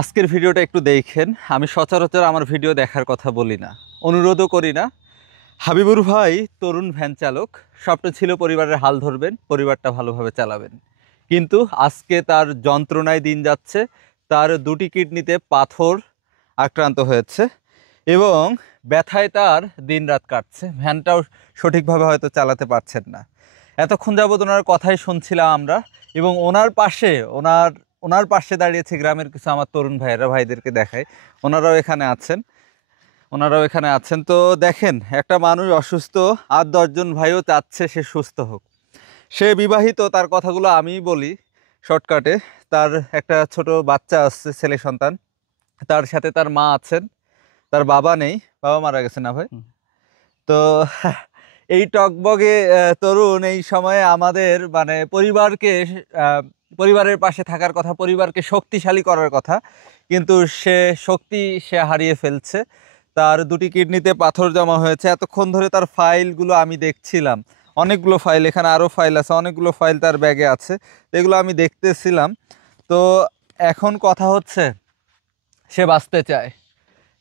আজকের ভিডিওটা একটু দেখেন। আমি সচরাচর আমার ভিডিও দেখার কথা বলি না, অনুরোধও করি না। হাবিবুর ভাই তরুণ ভ্যান চালক, স্বপ্ন ছিল পরিবারের হাল ধরবেন, পরিবারটা ভালোভাবে চালাবেন, কিন্তু আজকে তার যন্ত্রণায় দিন যাচ্ছে। তার দুটি কিডনিতে পাথর আক্রান্ত হয়েছে এবং ব্যথায় তার দিন রাত কাটছে। ভ্যানটাও সঠিকভাবে হয়তো চালাতে পারছেন না। এতক্ষণ যাবৎ ওনার কথাই শুনছিলাম আমরা, এবং ওনার পাশে দাঁড়িয়েছে গ্রামের কিছু আমার তরুণ ভাইয়েরা। ভাইদেরকে দেখায়, ওনারাও এখানে আছেন। তো দেখেন, একটা মানুষ অসুস্থ, আর 10জন ভাইও চাচ্ছে সে সুস্থ হোক। সে বিবাহিত, তার কথাগুলো আমিই বলি শর্টকাটে। তার একটা ছোট বাচ্চা আছে, ছেলে সন্তান। তার সাথে তার মা আছেন, তার বাবা নেই, বাবা মারা গেছে না ভাই। তো এই টকবগে তরুণ এই সময়ে আমাদের মানে পরিবারের পাশে থাকার কথা, পরিবারকে শক্তিশালী করার কথা, কিন্তু সে হারিয়ে ফেলছে। তার দুটি কিডনিতে পাথর জমা হয়েছে। এতক্ষণ ধরে তার ফাইলগুলো আমি দেখছিলাম, অনেকগুলো ফাইল, এখানে আরও ফাইল আছে, অনেকগুলো ফাইল তার ব্যাগে আছে, এগুলো আমি দেখতেছিলাম। তো এখন কথা হচ্ছে, সে বাঁচতে চায়।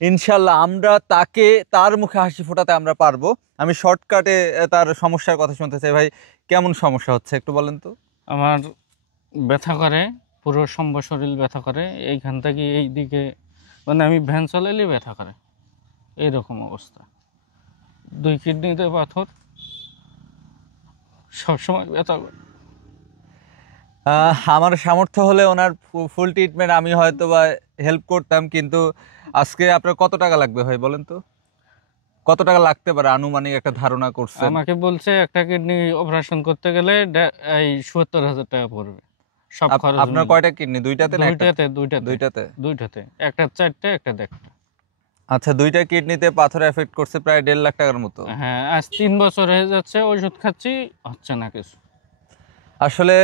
ইনশাল্লাহ আমরা তার মুখে হাসি ফোটাতে আমরা পারবো। আমি শর্টকাটে তার সমস্যার কথা শুনতে চাই। ভাই, কেমন সমস্যা হচ্ছে একটু বলেন তো। আমার ব্যথা করে, পুরো সম্ভব শরীর ব্যথা করে, এইখান থেকে এই দিকে, মানে আমি ভ্যান চালালেই ব্যথা করে, এইরকম অবস্থা। 2 কিডনিতে পাথর, সবসময় ব্যথা করে। আমার সামর্থ্য হলে ওনার ফুল ট্রিটমেন্ট আমি হয়তো বা হেল্প করতাম, কিন্তু আজকে আপনার কত টাকা লাগবে ভাই বলেন তো? কত টাকা লাগতে পারে আনুমানিক একটা ধারণা করছেন? আমাকে বলছে একটা কিডনি অপারেশন করতে গেলে এই 70,000 টাকা পড়বে সব খরচ। আপনার কয়টা কিডনি? দুইটাতে না একটাতে? দুইটাতে। একটা 4টে, একটা দেখটা। আচ্ছা, দুইটা কিডনিতে পাথর এফেক্ট করছে প্রায় 1.5 লাখ টাকার মতো। হ্যাঁ, আজ 3 বছর হয়ে যাচ্ছে, ওষুধ খাচ্ছি, হচ্ছে না কিছু। আসলে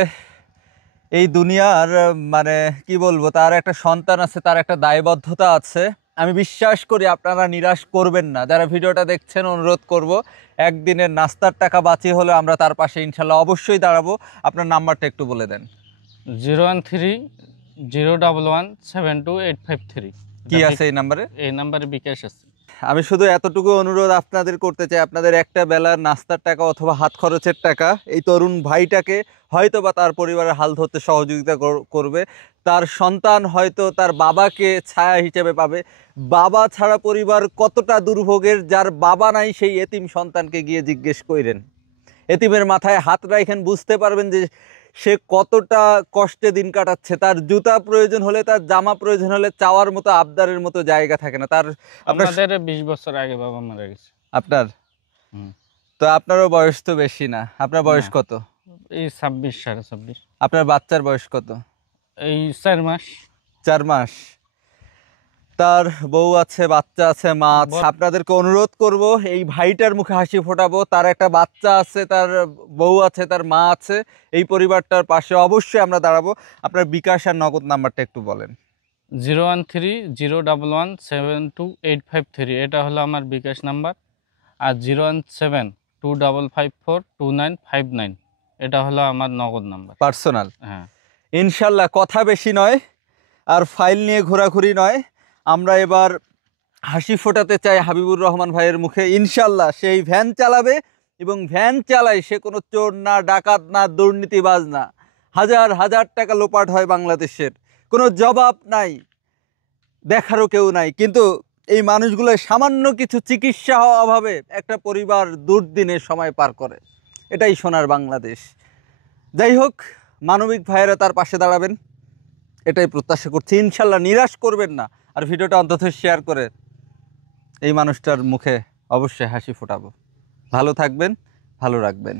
এই দুনিয়ার মানে কি বলবো, তার একটা সন্তান আছে, তার একটা দায়বদ্ধতা আছে। আমি বিশ্বাস করি আপনারা নিরাশ করবেন না। যারা ভিডিওটা দেখছেন, অনুরোধ করব, একদিনের নাস্তার টাকা বাঁচিয়ে হলে আমরা তার পাশে ইনশাল্লাহ অবশ্যই দাঁড়াবো। আপনার নাম্বারটা একটু বলে দেন। 013-011-72853। কি আছে এই নাম্বারে? এই নাম্বারে বিকাশ আছে। আমি শুধু এতটুকু অনুরোধ আপনাদের করতে চাই, আপনাদের একটা বেলার নাস্তার টাকা অথবা হাত খরচের টাকা এই তরুণ ভাইটাকে হয়তো বা তার পরিবারের হাল ধরতে সহযোগিতা করবে। তার সন্তান হয়তো তার বাবাকে ছায়া হিসেবে পাবে। বাবা ছাড়া পরিবার কতটা দুর্ভোগের, যার বাবা নাই সেই এতিম সন্তানকে গিয়ে জিজ্ঞেস করেন, এতিমের মাথায় হাত রাখেন, বুঝতে পারবেন যে সে কতটা কষ্টে দিন কাটাচ্ছে। তার জুতা প্রয়োজন হলে, তার জামা প্রয়োজন হলে চাওয়ার মতো, আবদারের মতো জায়গা থাকে না তার। আপনাদের 20 বছর আগে বাবা মারা গেছে। আপনার তো আপনারও বয়স তো বেশি না। আপনার বয়স কত? এই 26, 26.5। আপনার বাচ্চার বয়স কত? এই 4 মাস। 4 মাস। তার বউ আছে, বাচ্চা আছে, মা আছে। আপনাদেরকে অনুরোধ করব, এই ভাইটার মুখে হাসি ফোটাবো। তার একটা বাচ্চা আছে, তার বউ আছে, তার মা আছে। এই পরিবারটার পাশে অবশ্যই আমরা দাঁড়াবো। আপনার বিকাশ আর নগদ নাম্বারটা একটু বলেন। 013-011-72853, এটা হলো আমার বিকাশ নাম্বার। আর 017-2554-2959, এটা হলো আমার নগদ নাম্বার, পার্সোনাল। হ্যাঁ। ইনশাল্লাহ কথা বেশি নয়, আর ফাইল নিয়ে ঘোরাঘুরি নয়, আমরা এবার হাসি ফোটাতে চাই হাবিবুর রহমান ভাইয়ের মুখে। ইনশাল্লাহ সেই ভ্যান চালাবে, এবং ভ্যান চালায় সে কোনো চোর না, ডাকাত না, দুর্নীতিবাজ না। হাজার হাজার টাকা লোপাট হয় বাংলাদেশের, কোনো জবাব নাই, দেখারও কেউ নাই, কিন্তু এই মানুষগুলো সামান্য কিছু চিকিৎসা অভাবে একটা পরিবার দুর্দিনের সময় পার করে। এটাই সোনার বাংলাদেশ। যাই হোক, মানবিক ভাইয়েরা তার পাশে দাঁড়াবেন, এটাই প্রত্যাশা করছি। ইনশাল্লাহ নিরাশ করবেন না। আর ভিডিওটা অন্তত শেয়ার করে এই মানুষটার মুখে অবশ্যই হাসি ফোটাবো। ভালো থাকবেন, ভালো রাখবেন।